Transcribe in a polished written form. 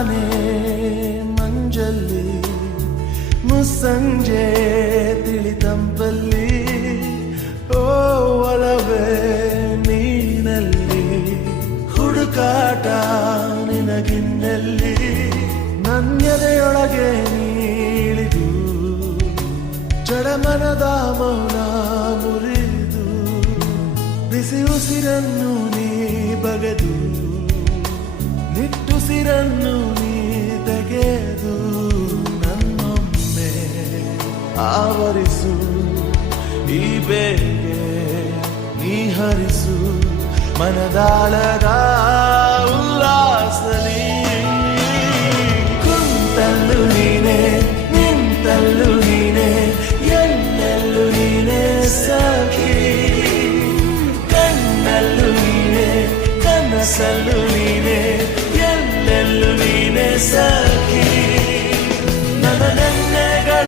ತಾನೇ ಮಂಜಲ್ಲಿ ಮುಸ್ಸಂಜೆ ತಿಳಿತಂಪಲ್ಲಿ ಓ ಒಲವೇ ನೀನಲ್ಲಿ ಹುಡುಕಾಟ ನಿನಗಿನ್ನಲ್ಲಿ ನನ್ಯದೆಯೊಳಗೆ ನೀಳಿದು ಜಡಮನದ ಮೌನ ಮುರಿದು ಬಿಸಿ ಉಸಿರನ್ನು ನೀ ಬಗೆದು ನಿಟ್ಟುಸಿರನ್ನು ನೀ ತೆಗೆದು ನನ್ನೊಮ್ಮೆ ಆವರಿಸು ಈ ಬೇಗೆ ನೀ ಹರಿಸು ಮನದಾಳದ ಉಲ್ಲಾಸಲಿ ಕುಂತಲ್ಲು ನೀನೆ ನಿಂತಲ್ಲು ನೀನೆ ಎಲ್ಲೆಲ್ಲೂ ನೀನೆ ಸಖಿ ಕಣ್ಣಲ್ಲೂ ನೀನೆ ಕನಸಲ್ಲೂ ನೀನೆ ಎಲ್ಲೆಲ್ಲೂ ನೀನೆ ಸಖಿ ನನ್ನ